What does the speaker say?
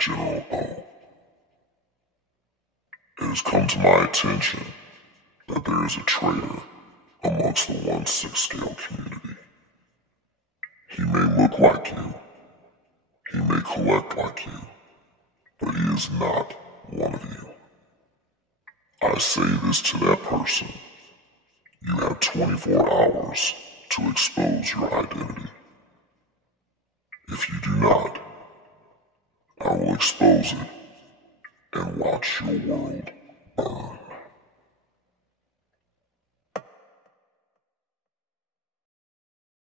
General O. It has come to my attention that there is a traitor amongst the 1/6 scale community. He may look like you, he may collect like you, but he is not one of you. I say this to that person. You have 24 hours to expose your identity. If you do not, I will expose it and watch your world burn.